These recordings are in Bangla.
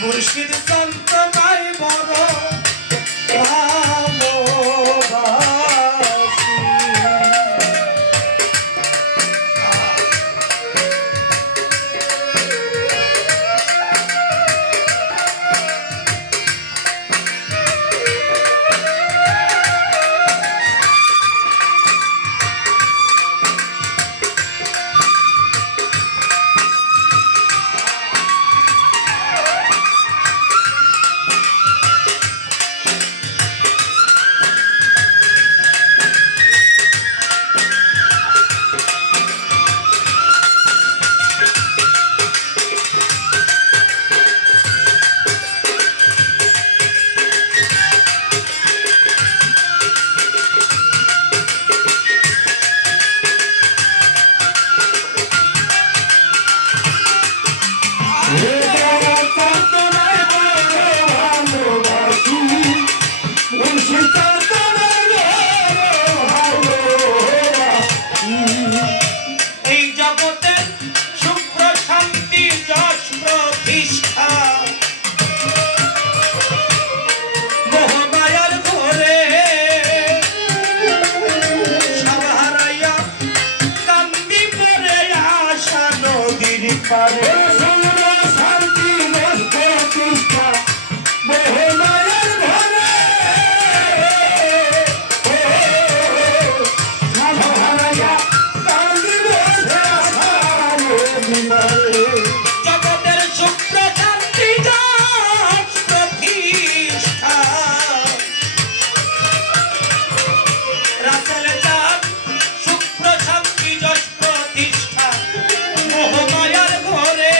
মুর্শিদ সন্ত নাই বড় ভালোবাসি। এই জগতে শুভ্র শান্তি যশ প্রতিষ্ঠা মোহমায়ার ঘরে সব হারাইয়া কান্দি পরে আশা নদীর পারে জগতের শুক্র শান্তি যশ প্রতিষ্ঠা রাসেল চাঁদ শুক্র শান্তি যশ প্রতিষ্ঠা মোহমায়ার ঘরে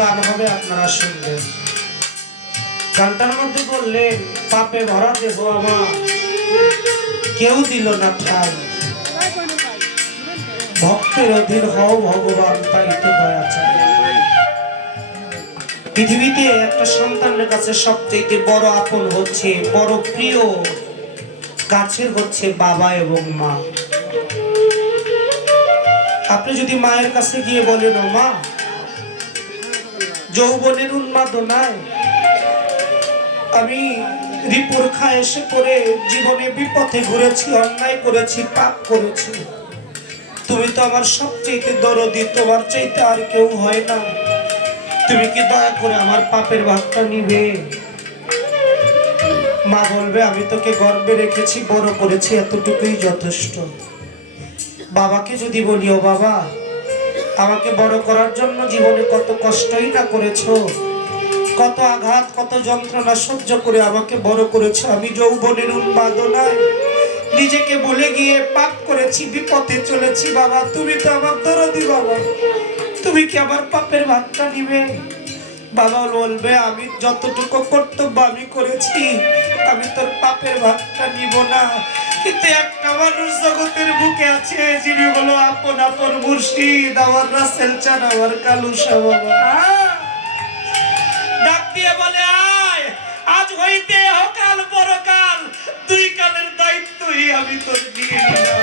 গান হবে, আপনারা শুনবেন। গানটার মধ্যে বললেন, পাপে ভরা দেহ আমার কেউ দিল না ঠাই, ভক্তের অধীন হও ভগবান তাই তো দয়া চাই। পৃথিবীতে একটা সন্তানের কাছে সবচেয়ে বড় আপন হচ্ছে, বড় প্রিয় কাছের হচ্ছে বাবা এবং মা। আপনি যদি মায়ের কাছে গিয়ে বলেন, ও মা, যৌবনের উন্মাদনায় আমি রিপোর্খা এসে পড়ে জীবনে বিপথে ঘুরেছি, অন্যায় করেছি, পাপ করেছি, তুমি তো আমার সবচেয়ে দরদি, তোমার চাইতে আর কেউ হয় না, তুমি কি দয়া করে আমার পাপের ভাগটা নিবে? মা বলবে, আমি তোকে গর্বে রেখেছি, বড় করেছি, এতটুকুই যথেষ্ট। বাবাকে যদি বলি, ও বাবা, আমাকে বড় করার জন্য জীবনে কত কষ্টই না করেছো, কত আঘাত, কত যন্ত্রণা সহ্য করে আমাকে বড় করেছো, আমি যৌবনের উন্মাদনায় নিজেকে ভুলে গিয়ে পাপ করেছি, বিপথে চলেছি, বাবা তুমি তো আমার দরদি, বাবা তুমি কি আমার পাপের ভাগটা নিবে? বাবা বলবে, আমি যতটুকু কর্তব্য আমি করেছি, আমি তোর পাপের ভাগটা নিব না। কিন্তু একটা মানুষ জগতের বুকে আছে, যিনি হলো আপন আপন মুর্শিদ, আমার রাসেল চান, আমার কালুসা বাবা। ডাক দিয়ে বলে, আয়, আজ হইতে অকাল পরকাল দুই কালের দায়িত্বই আমি তোর দিয়ে দিলাম।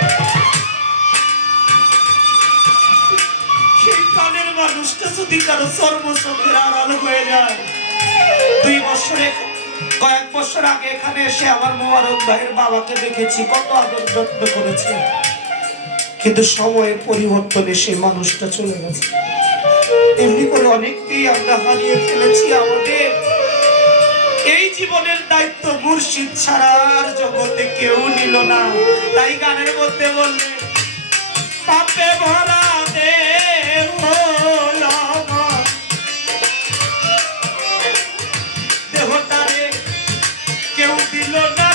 সেই কালের মানুষটা যদি কারো চর্মচোখের আড়াল হয়ে যায়, 2 বছরে কয়েক বছর আগে এখানে এসে আমার মোবারক ভাইয়ের বাবাকে দেখেছি, কত আদর যত্ন করেছে, কিন্তু সময়ের পরিবর্তনে সেই মানুষটা চলে গেছে। এমনি করে অনেককেই আমরা হারিয়ে ফেলেছি। আমাদের এই জীবনের দায়িত্ব মুর্শিদ ছাড়া আর জগতে কেউ নিল না। তাই গানের মধ্যে বললে, পাপে ভরা দেহ আমার, দেহটারে কেউ দিল না,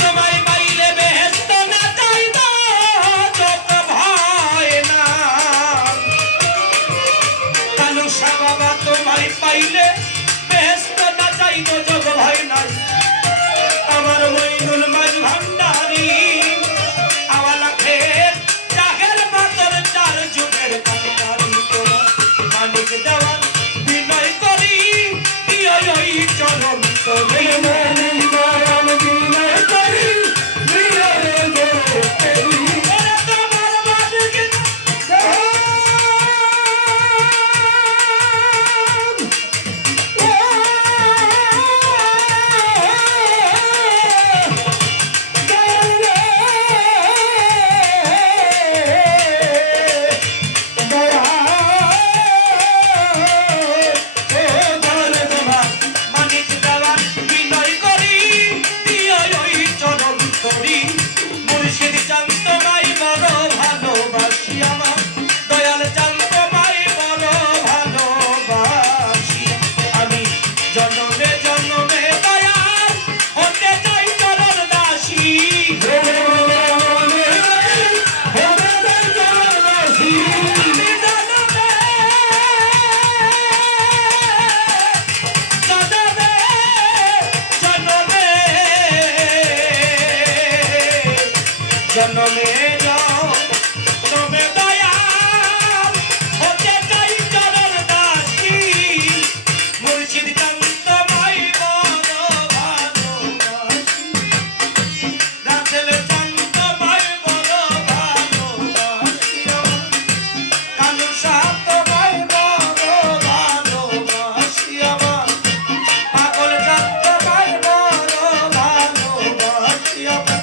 তোমায় পাইলে বেহেশত না চাইব চোখ ভয় না। কালুসা বাবা তোমায় পাইলে বেহেশত না চাইব চোখ ভয় নাই। আমার মইনুল মাঝ ভান্ডারি আওয়ালা খেত জাগের মাতর চার যুগের কান্ডারি। তোমার মানিক দেওয়ার বিনয় করি দিও ওই চরণ তলে। জনমে জনমে দয়াল হতে চাই চরণ দাসী। মুর্শিদ চন্দমাই বড় ভালোবাসি। রাতেল চন্দমাই বড় ভালোবাসি। কালুসা তোমায় বড় ভালোবাসি। আমার পাগল চন্দমাই বড় ভালোবাসি। আমার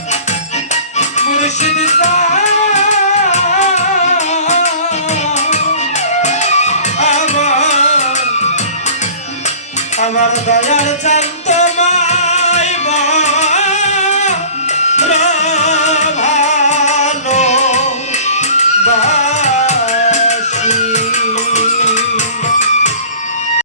মুর্শিদ আমার দয়ার চাল